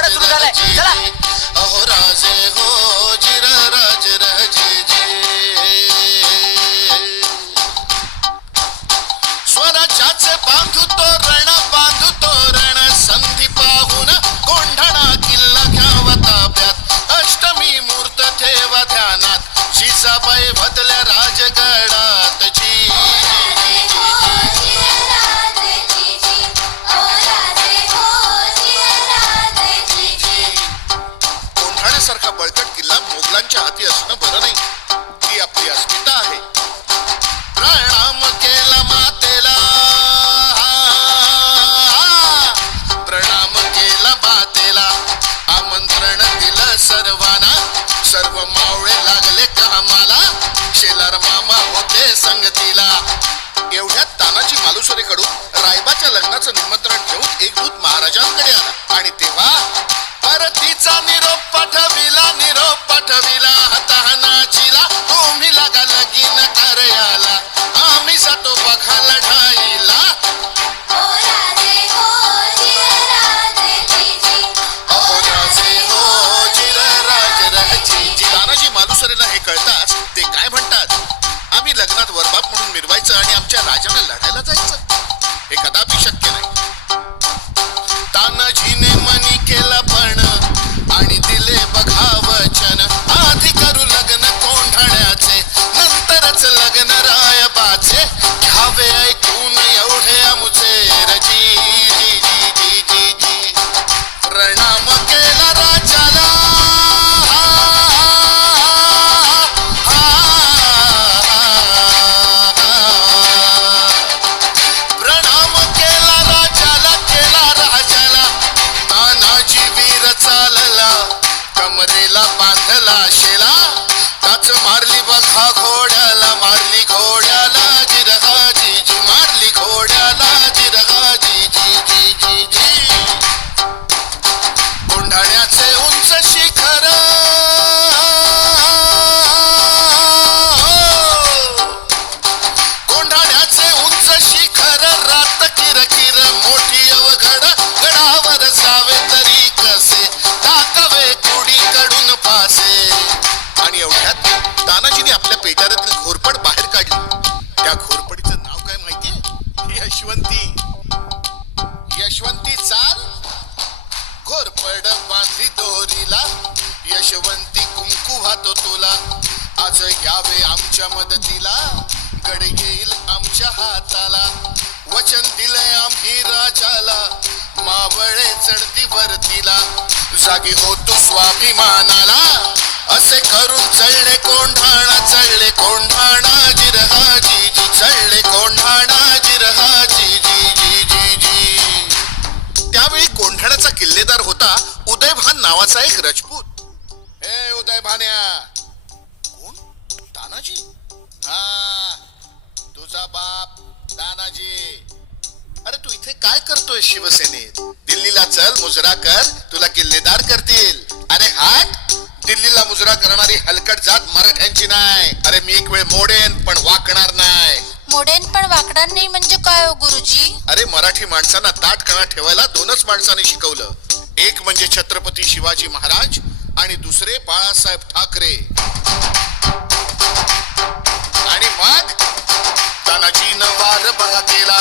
पोवाडा सुरू झालाय. चला. अहो राजे हो जिर राज राजे स्वराज्याचे बांधू तो रण संधी पाहून कोंढणा किल्ला घ्यावा ताब्यात अष्टमी मूर्त ठेवा ध्यानात जिजाबाई बदल्या राजगडात कोंढाण्यासारखा बळकट किल्ला मोगलांच्या हाती असणं बरं नाही. ही आपली अस्मिता आहे. प्रणाम केला मातेला प्रणाम केला मातेला आमंत्रण दिलं सर्वांना सर्व मावळे लागले कामाला शेलार मामा होते संगतीला. एवढ्यात तानाजी मालुसरेकडून रायबाच्या लग्नाचं निमंत्रण घेऊन एक दूत महाराजांकडे आला आणि तेव्हा परतीचा निरोप पाठविला हातानाचीला तुम्ही लागा लगीन करायला आम्ही जातो बघा लढाईला. तानाजी मालुसरेला हे कळताच ते काय म्हणतात, आम्ही लग्नात वरबाप म्हणून मिरवायचं आणि आमच्या राजाने लढायला जायचं, हे कदापि शक्य नाही. तानाजीने मनी केला पण आणि दिले बघा वचन आधी करू लग्न कोंढाण्याचे नंतरच लग्न रायबाचे घ्यावे ऐकून एवढे आमुचे रजी प्रणाम केला राजाला प्रणाम केला राजाला तानाजी वीर चालला कमरेला बांधला शेला काच मारली बघा घोड्याला मारली घोड्याला जिरगा जी मारली घोड्याला जिरगा जी कोंढाण्याचे उंच शिखर कोंढाण्याचे उंच शिखर रात किरकिर मोठी अवघड गडावर जावे तरी कसे टाकावे कुडीकडून पासे. आणि एवढ्यात तानाजीने आपल्या पेटाऱ्यातील घोरपड बाहेर काढली. त्या घोरपडीचं नाव काय माहितीये? यशवंती चाल घोरपड बांधली दोरीला यशवंती कुंकू वाहतो तुला आज यावे आमच्या मदतीला गड येईल आमच्या हाताला वचन दिलंय आम्ही राजाला मावळे चढती वरतीला जागी होतो स्वाभिमानाला असे करून चढले कोंढाणा जिरहा जी चढले कोंढाणा जिरहा जी त्यावेळी कोंढाण्याचा किल्लेदार होता उदयभान नावाचा एक राजपूत. हे उदयभान्या, कोण? तानाजी? हा, तुझा बाप तानाजी. अरे तू इथे काय करतोय शिवसेनेत? दिल्लीला चल, मुजरा कर, तुला किल्लेदार करतील. अरे हाट, दिल्लीला मुजरा करणारी हलकट जात मराठ्यांची नाही. अरे मी एक वेळ मोडेन पण वाकणार नाही. मोडेन पण वाकणार नाही म्हणजे काय हो गुरुजी? अरे मराठी माणसांना ताटकणा ठेवायला दोनच माणसांनी शिकवलं, एक म्हणजे छत्रपती शिवाजी महाराज आणि दुसरे बाळासाहेब ठाकरे. आणि मग तानाजीनं वार बघा केला